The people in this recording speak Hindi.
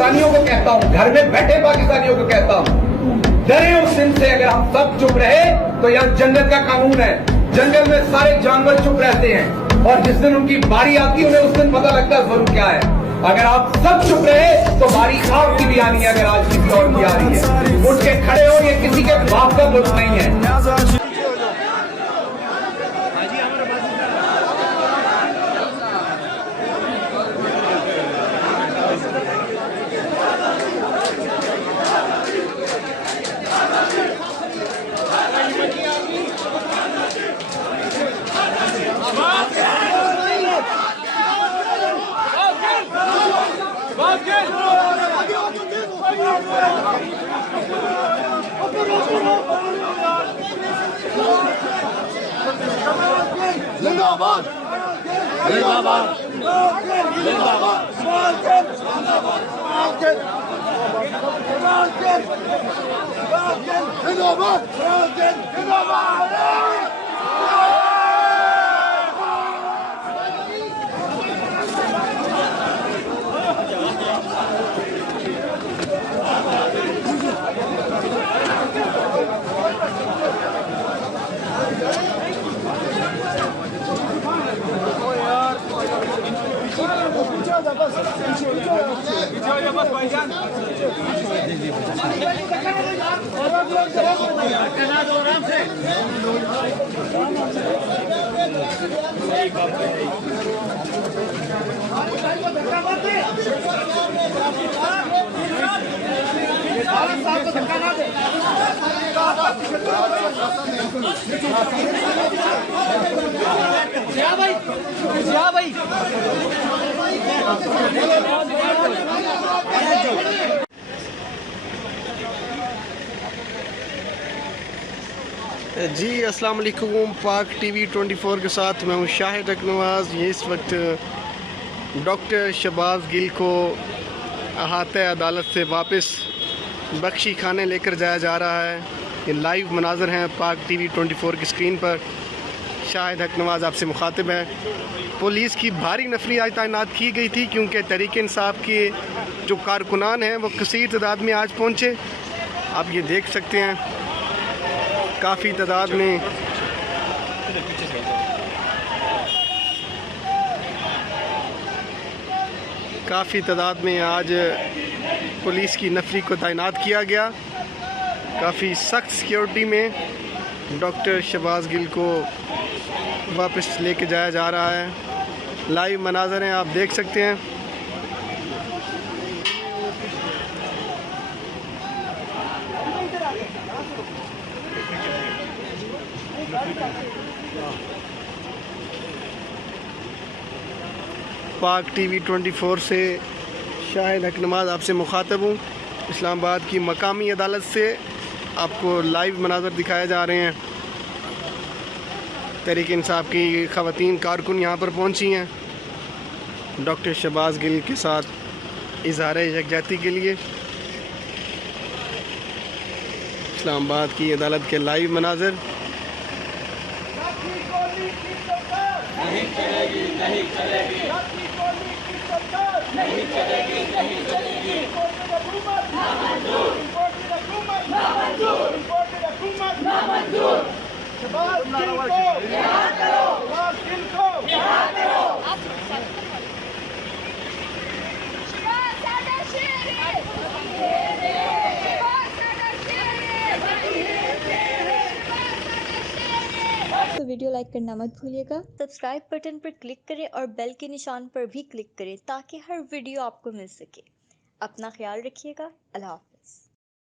पाकिस्तानियों को कहता हूँ, घर में बैठे पाकिस्तानियों को कहता हूँ, डरे उस दिन से अगर हम सब चुप रहे तो यहाँ जंगल का कानून है, जंगल में सारे जानवर चुप रहते हैं और जिस दिन उनकी बारी आती है उन्हें उस दिन पता लगता है जरूर क्या है। अगर आप सब चुप रहे तो बारी आपकी भी आनी है, अगर आज किसी और की आ रही है। उठ के खड़े हो, ये किसी के बाप का मुल्क नहीं है। जिंदाबाद जिंदाबाद जिंदाबाद जिंदाबाद जिंदाबाद। भाई जी अस्सलाम वालेकुम। पाक टीवी 24 के साथ मैं हूँ शाहिद नवाज़। ये इस वक्त डॉक्टर शहबाज गिल को अहाते अदालत से वापस बख्शी खाने लेकर जाया जा रहा है। ये लाइव मनाज़र हैं पाक टीवी 24 की स्क्रीन पर। शाहिद नवाज़ आपसे मुखातिब है। पुलिस की भारी नफरी आज तैनात की गई थी क्योंकि तहरीक इंसाफ के जो कारकुनान हैं वो कसीर तादाद में आज पहुँचे। आप ये देख सकते हैं काफ़ी तादाद में आज पुलिस की नफरी को तैनात किया गया। काफ़ी सख्त सिक्योरिटी में डॉक्टर शहबाज गिल को वापस लेके जाया जा रहा है। लाइव मनाज़र हैं, आप देख सकते हैं। पाक टीवी 24 से शाहिद नवाज़ आपसे मुखातब हूँ। इस्लामाबाद की मकामी अदालत से आपको लाइव मनाज़र दिखाए जा रहे हैं। तहरीक इंसाफ की ख़वातीन कारकुन यहाँ पर पहुँची हैं डॉक्टर शहबाज गिल के साथ इज़हार यकजहती के लिए। इस्लामाबाद की अदालत के लाइव मनाज़र। नहीं चलेगी नहीं चलेगी नहीं चलेगी नहीं चलेगी ना मंजूर ना मंजूर ना मंजूर। शहबाज गिल को रिहा करो, शहबाज गिल को रिहा करो। तो वीडियो लाइक करना मत भूलिएगा। सब्सक्राइब बटन पर क्लिक करें और बेल के निशान पर भी क्लिक करें ताकि हर वीडियो आपको मिल सके। अपना ख्याल रखिएगा। अल्लाह।